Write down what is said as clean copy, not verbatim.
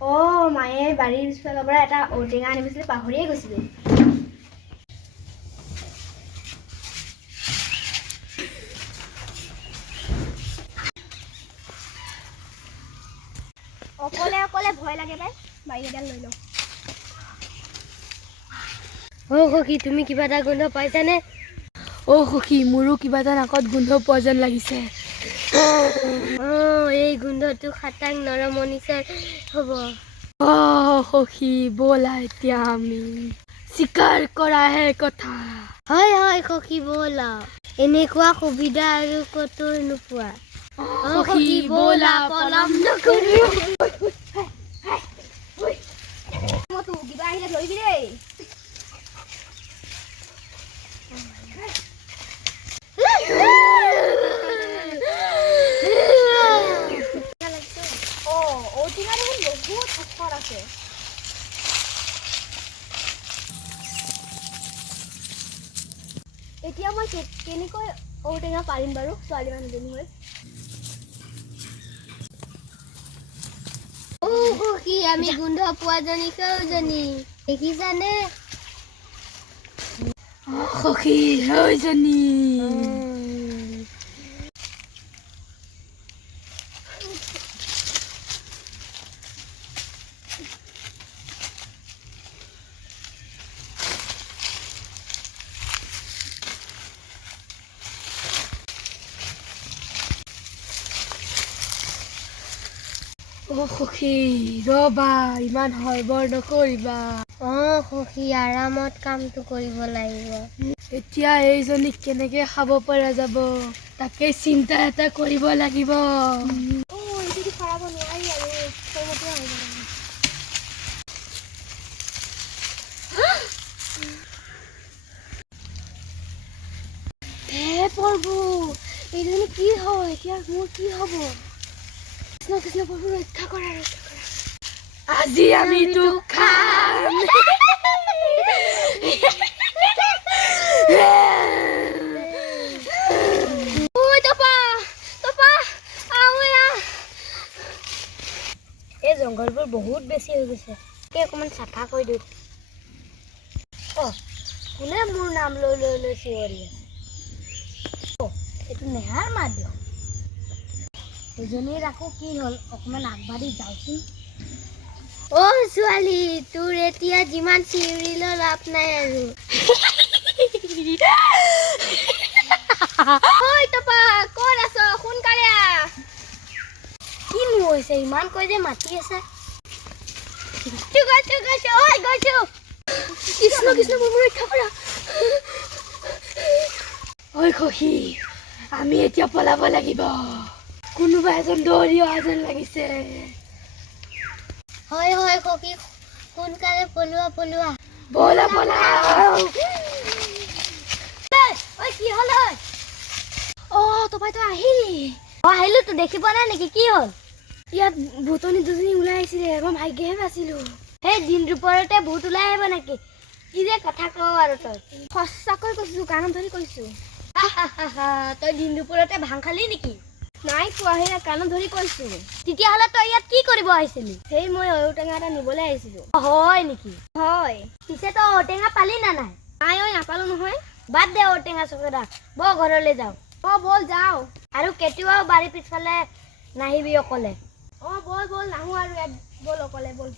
মায়ে বাৰীৰ পিছফালৰ পৰা এটা ঔটেঙা আনিছিলে, পাহৰিয়ে গৈছিলোঁ। অকলে অকলে ভয় লাগে পাই, বাৰী এডাল লৈ লওঁ। সখী, তুমি কিবা এটা গোন্ধ পাইছানে? সখী, মোৰো কিবা এটা নাকত গোন্ধ পোৱা যেন লাগিছে। এই গোন্ধটো খাটাং নৰমনিচৰ হ'ব। সখী, ব'লা এতিয়া আমি চিকাৰ কৰাহে কথা। হয় সখী, ব'লা। এনেকুৱা সুবিধা আৰু ক'তো নোপোৱা। সখী, ব'লা পলম নকৰো। কিবা আহিলে ধৰিবি দেই। ঔটেঙা দেখোন বহুত শকত আছে। এতিয়া মই কেনেকৈ ঔটেঙা পাৰিম বাৰু ছোৱালী মানুহজনী হৈ? সখী, আমি গোন্ধ পোৱা জনী কেউজনী দেখিছানে? সখী, সেইজনী। সখী, ৰবা, ইমান হৰবৰ নকৰিবা। সখী, আৰামত কামটো কৰিব লাগিব। এতিয়া এইজনীক কেনেকে খাব পৰা যাব, তাকে চিন্তা এটা কৰিব লাগিব। এইটো খৰাব নোৱাৰি আৰু সৰুতে হৈ যাব। হে প্ৰভু, এইজনী কি হয় এতিয়া? মোৰ কি হ'ব? কৃষ্ণ কৃষ্ণ, প্ৰভু ৰক্ষা কৰা, ৰক্ষা কৰা। আজি আমি তোক খাম। এই জংঘলবোৰ বহুত বেছি হৈ গৈছে, অকণমান চাফা কৰি দিওঁ। কোনে মোৰ নাম লৈ লৈ লৈ চিঞৰি আছে? এইটো নেহাৰ মাত দিয়ক। এজনীৰ আকৌ কি হ'ল? অকণমান আগবাঢ়ি যাওঁচোন। ছোৱালী, তোৰ এতিয়া যিমান চিঞৰিলেও লাভ নাই আৰু। ক'ত আছ? সোনকালে আহ। কিনো হৈছে? ইমান কৈ যে মাতি আছে। কৃষ্ণ কৃষ্ণ, প্ৰভু ৰক্ষা কৰা। ঐ সখী, আমি এতিয়া পলাব লাগিব। কোনোবা এজন দৌৰি অহা যেন লাগিছে। হয় সখী, সোনকালে পলোৱা। ব'লা পলাও। কি হ'ল? তই আহিলি? আহিলো, তো দেখি পোৱা নাই নেকি? কি হ'ল? ইয়াত ভূতনী দুজনী ওলাই আহিছিলে, মই ভাগ্যহে বাচিলো। সেই দিন দুপৰতে ভূত ওলাই আহিব নেকি? কি যে কথা কওঁ আৰু তই। সঁচাকৈ কৈছো, কাণত ধৰি কৈছো। তই দিন দুপৰতে ভাং খালি নেকি? নাই খোৱা, সেয়া কাণত ধৰি কৈছো। তেতিয়াহ'লে তই ইয়াত কি কৰিব আহিছিলি? সেই মই ঔটেঙা এটা নিবলৈ আহিছিলো। হয় নেকি? হয়। পিছে তই ঔটেঙা পালি না নাই? নাই, নাপালো নহয়। বাদ দে ঔটেঙা চকৰা, বল ঘৰলৈ যাওঁ। ব'ল যাওঁ। আৰু কেতিয়াও বাৰীৰ পিছফালে নাহিবি অকলে। ব'ল নাহো আৰু ইয়াত, ব'ল অকলে ব'ল।